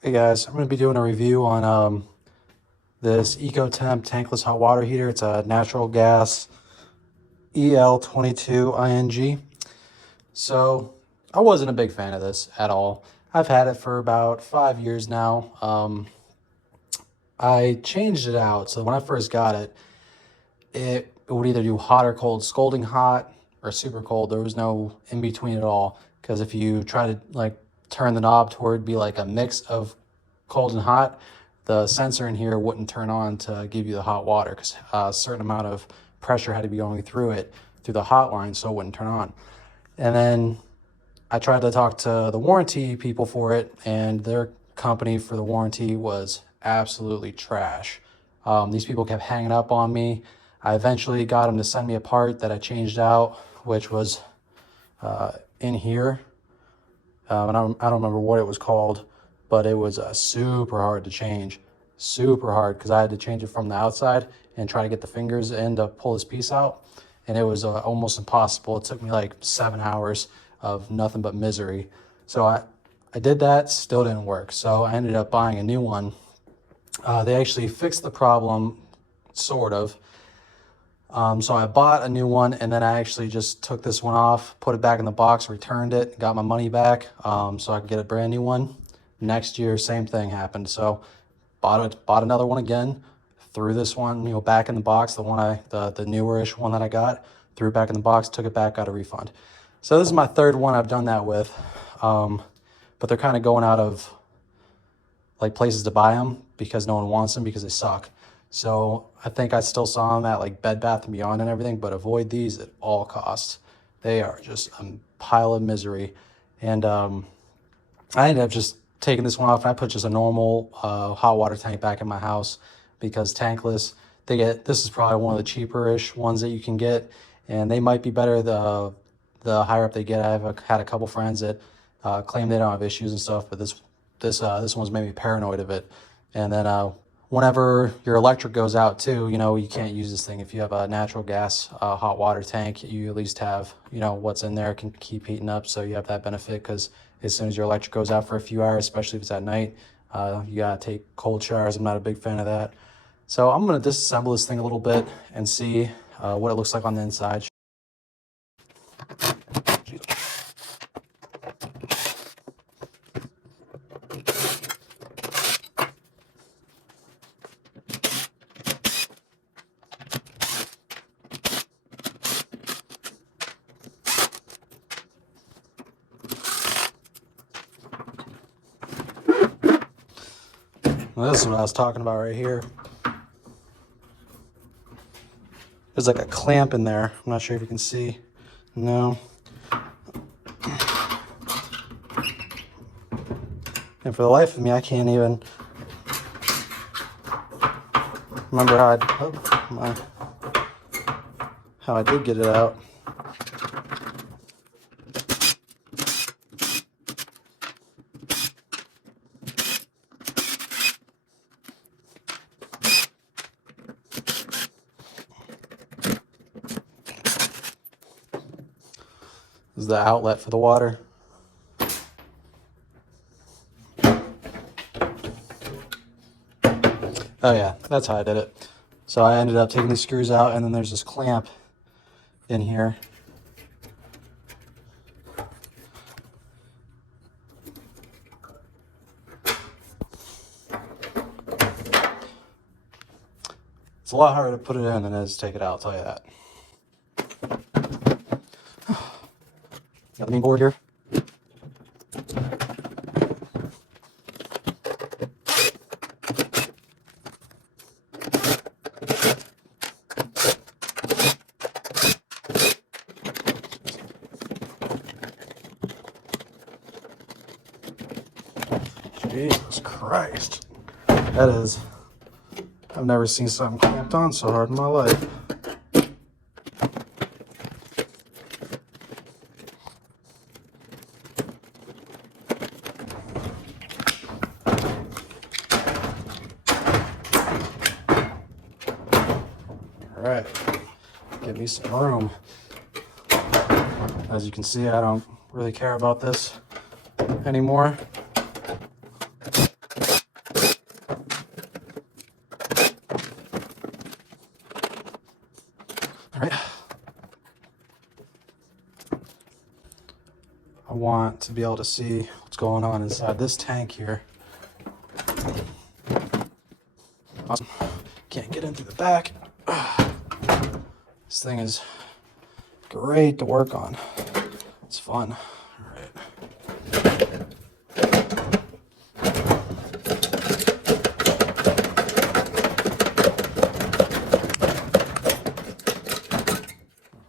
Hey guys, I'm going to be doing a review on this Eccotemp tankless hot water heater. It's a natural gas EL22ING. So I wasn't a big fan of this at all. I've had it for about 5 years now. I changed it out. So when I first got it, it would either do hot or cold, scalding hot or super cold. There was no in between at all. Because if you try to turn the knob toward be like a mix of cold and hot, the sensor in here wouldn't turn on to give you the hot water because a certain amount of pressure had to be going through it through the hot line, so it wouldn't turn on. And then I tried to talk to the warranty people for it, and their company for the warranty was absolutely trash. These people kept hanging up on me. I eventually got them to send me a part that I changed out, which was in here. And I don't remember what it was called, but it was super hard to change. Super hard, because I had to change it from the outside and try to get the fingers in to pull this piece out. And it was almost impossible. It took me like 7 hours of nothing but misery. So I did that, still didn't work. So I ended up buying a new one. They actually fixed the problem, sort of. So I bought a new one, and then I actually just took this one off, put it back in the box, returned it, got my money back, so I could get a brand new one. Next year, same thing happened. So bought another one again, threw this one, back in the box, the newerish one that I got, threw it back in the box, took it back, got a refund. So this is my third one I've done that with, but they're kind of going out of places to buy them because no one wants them because they suck. So I think I still saw them at Bed Bath & Beyond and everything, but avoid these at all costs. They are just a pile of misery. And I ended up just taking this one off, and I put just a normal hot water tank back in my house because tankless, this is probably one of the cheaper-ish ones that you can get, and they might be better the higher up they get. I've had a couple friends that claim they don't have issues and stuff, but this one's made me paranoid of it. And then whenever your electric goes out too, you can't use this thing. If you have a natural gas hot water tank, you at least have, what's in there can keep heating up. So you have that benefit, because as soon as your electric goes out for a few hours, especially if it's at night, you gotta take cold showers. I'm not a big fan of that. So I'm gonna disassemble this thing a little bit and see what it looks like on the inside. Well, this is what I was talking about right here. There's like a clamp in there. I'm not sure if you can see. No. And for the life of me, I can't even remember how I did get it out. This is the outlet for the water. Oh yeah, that's how I did it. So I ended up taking these screws out, and then there's this clamp in here. It's a lot harder to put it in than it is to take it out, I'll tell you that. Got the main board here. Jesus Christ. That is, I've never seen something clamped on so hard in my life. All right, give me some room. As you can see, I don't really care about this anymore. All right. I want to be able to see what's going on inside this tank here. Awesome. Can't get in through the back. This thing is great to work on. It's fun. All right.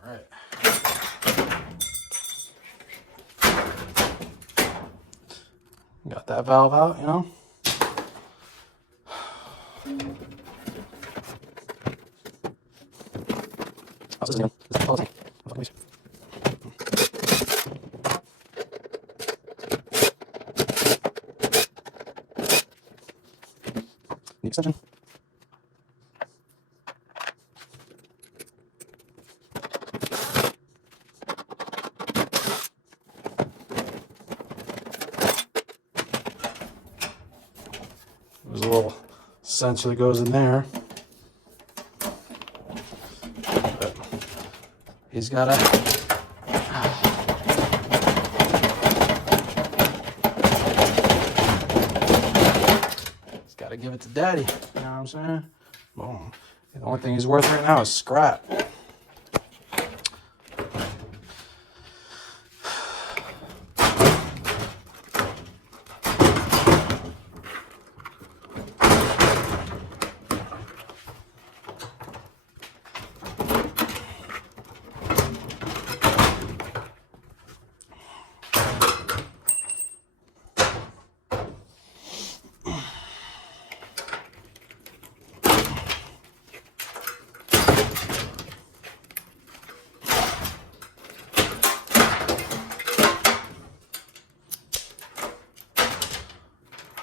All right. Got that valve out, you know? This is the extension. There's a little sensor that goes in there. But he's got to give it to daddy. You know what I'm saying? Boom. The only thing he's worth right now is scrap.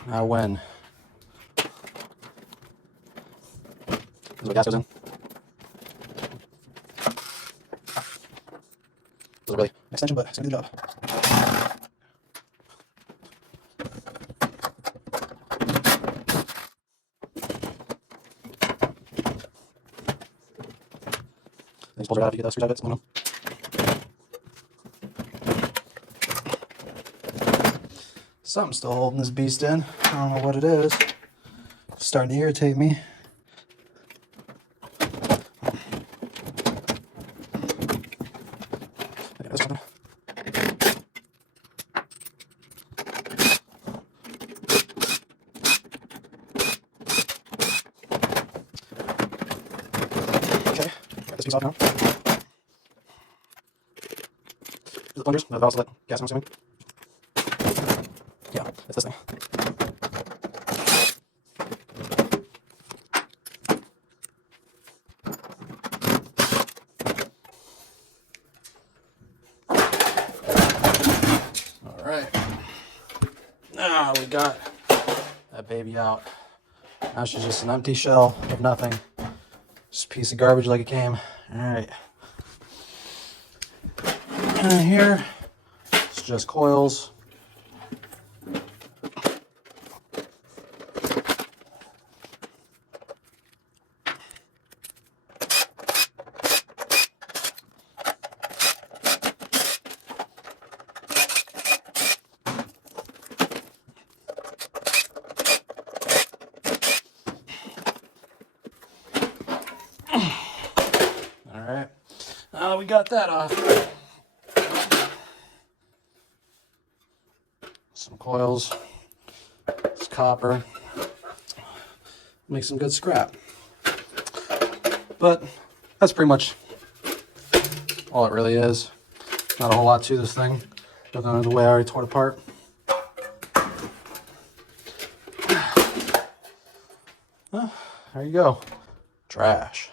Now when? This is what gas goes in. This is really an extension, but it's gonna do the job. These pulls right out if you get that screws out of it. It's aluminum. Something's still holding this beast in. I don't know what it is. It's starting to irritate me. Okay, got this piece off now. The plungers, the valves let gas, I'm assuming. Yeah, it's this thing. All right. Now we got that baby out. Now she's just an empty shell of nothing. Just a piece of garbage like it came. All right. And here, it's just coils. All right, now that we got that off, some coils, it's copper, make some good scrap. But that's pretty much all it really is. Not a whole lot to this thing. Looking at the way I already tore it apart. Well, there you go. Trash.